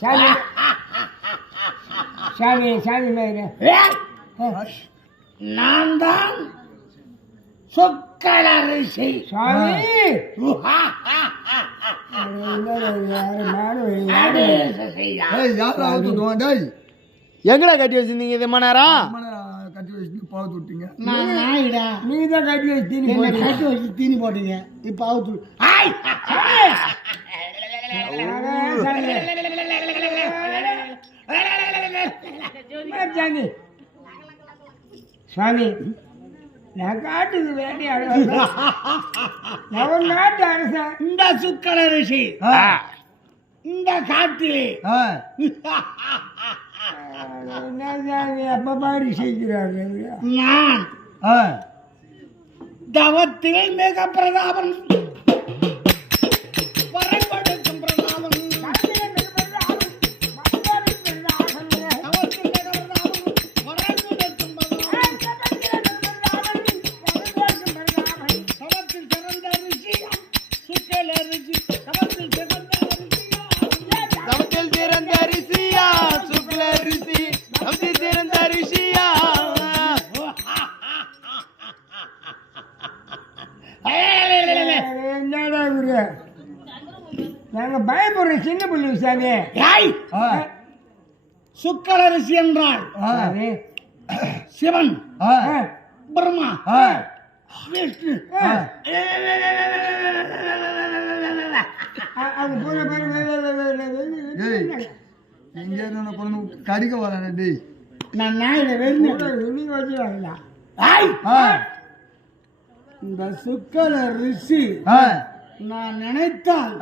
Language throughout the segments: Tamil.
சாமி சாமி சாமி நான் தான் சொக்கலரிசி சாமி எங்கடா கட்டி வச்சிருந்தீங்க இது நேரம் கட்டி வச்சு பாவத்து விட்டீங்க. நீ தான் கட்டி வச்சு தீனி கட்டி வச்சு தீனி போட்டீங்க இப்ப அவுத்து சாமி சாமி நான் காட்டுக்கு வேண்டிய நாட்டு அரசன் இந்த சுக்கலரிசி இந்த காட்டிலே என்ன சாமி அப்ப மாதிரி செய்கிறாரு நான் தவத்தில் மிக பிரதாபன் வரைபடுக்கும் பிரதாபன் நாங்க பயப்படுற சின்ன புள்ளி சாமி சுக்கலரிசி என்றால் சிவன் பிரம்மா விஷ்ணு கடிக்க வரேன் டேய் நான் நாயில இந்த சுக்கலரிசி நான் நினைத்தால்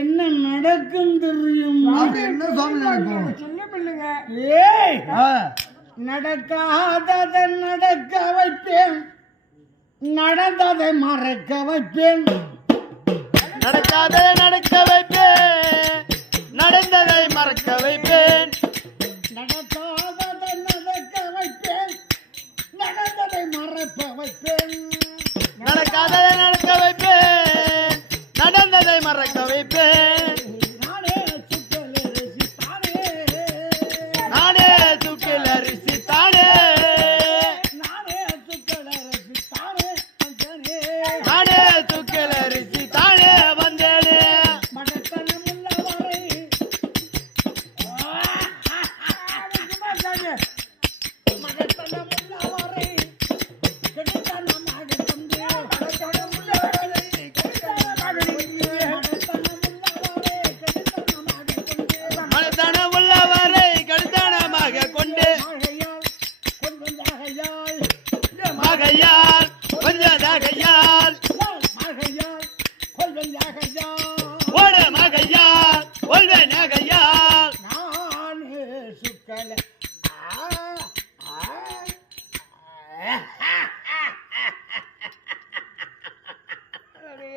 என்ன நடக்கும் தெரியும்? என்ன சுவாமி நினைப்போம்? சின்ன பிள்ளைங்க ஏய் நடக்காததை நடக்க வைப்பேன், நடந்ததை மறக்க வைப்பேன். நடக்காததை நடக்க வைப்பேன், நடந்ததை மறக்க வைப்பேன். நடக்காததை நடக்க வைப்பேன், நடந்ததை மறக்க வைப்பேன். நடக்காததை நடக்க வைப்பேன், நடந்ததை மறக்க வைப்பேன். நானே சுக்கலரிசி தானே, நானே சுக்கலரிசி தானே, நானே சுக்கலரிசி தானே வந்தேனே, நானே சுக்கலரிசி தானே வந்தேனே. மடத்தனம் உள்ளவரை மடத்தனம் உள்ளவரை கெடுத்தனமாக தந்து, மடத்தனம் உள்ளவரை மனத்தனம் உள்ளவரை கடுத்தனமாக கொண்டு, மகையால் கொஞ்சதாகையால் ஓட மகையால் ஒல்வனகையால் நானே சுக்கல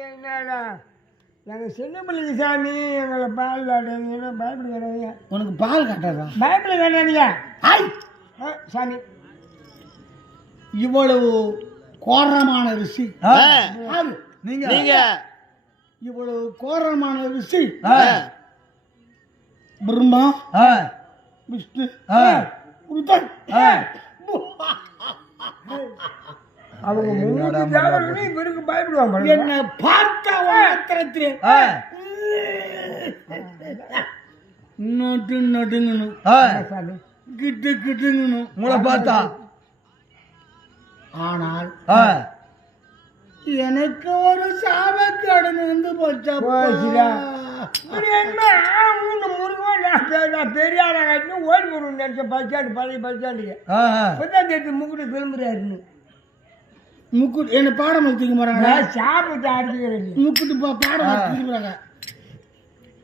என்னடா நாங்க சின்ன பிள்ளைங்க சாமி எங்களை பால் காட்டுறீங்க பயப்படுகிறாங்க. உனக்கு பால் கட்டுறதா? பயப்பட காட்டாதீங்க சாமி. இவ்வளவு கோரமான ரிஷி நீங்க நீங்க இவ்வளவு கோரமான ரிஷி பிரம்மா விஷ்ணு ருதன் அவங்க மூணு தேவர்களும் இவருக்கு பயப்படுவாங்க. என்னை பார்த்த மாத்திரத்திலே நட்டு நடுங்கணும், சாமி கிட்டு கிட்டுங்கணும் உங்களை பார்த்தா. ஆனால் எனக்கு ஒரு சாபக்கடன் வந்து போச்சா. போச்சுடா. என்ன மூணு முருகன் நான் பெரிய ஆளா காட்டினு ஓடி போடுவோம் நினைச்ச பஸ்டாண்டு பழைய பஸ்டாண்டுக்கு இப்பதான் தெரிஞ்சு முக்கிட்டு திரும்புறாருன்னு. முக்குட்டு என்ன பாடம் எடுத்துக்க போறாங்க, சாப்பிட்டு அடிச்சுக்கிறேன். முக்குட்டு பாடம் எடுத்துக்க போறாங்க.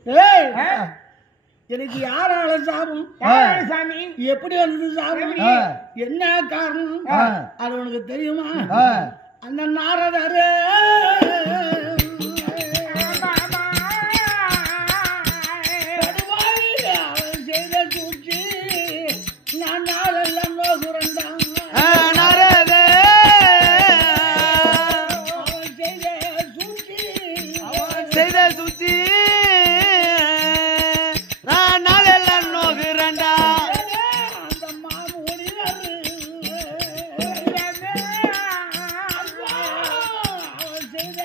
ஏய் எனக்கு யாரால சாபம்? சாமி எப்படி வந்தது சாபம்? என்ன காரணம் அது உனக்கு தெரியுமா? அந்த நாரதரே அவன் செய்த சூழ்ச்சி நான் நாளெல்லாம் நோகுறந்தான். நாரதே அவன் செய்த சூழ்ச்சி செய்த சுச்சி செய்த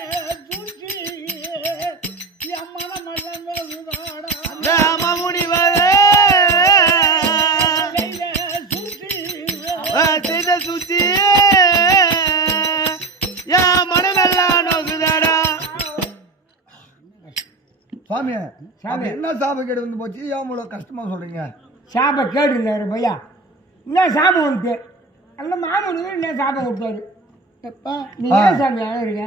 சூழ்ச்சி என் மனமெல்லாம் நோகுதாடா. ராமமுனிவரே செய்த சூழ்ச்சி என் மனமெல்லாம் நோக்குதாடா. சுவாமி சாமி என்ன சாபக்கேடு வந்து போச்சு ஏன் இவ்வளோ கஷ்டமா சொல்றீங்க? சாப கேடுனாரு பையா. என்ன சாபம் வந்துட்டு அந்த மாமனுக்கு என்ன சாபம் கொடுத்தாரு? எப்பா நீ ஏன் சாமி அழகிறீங்க?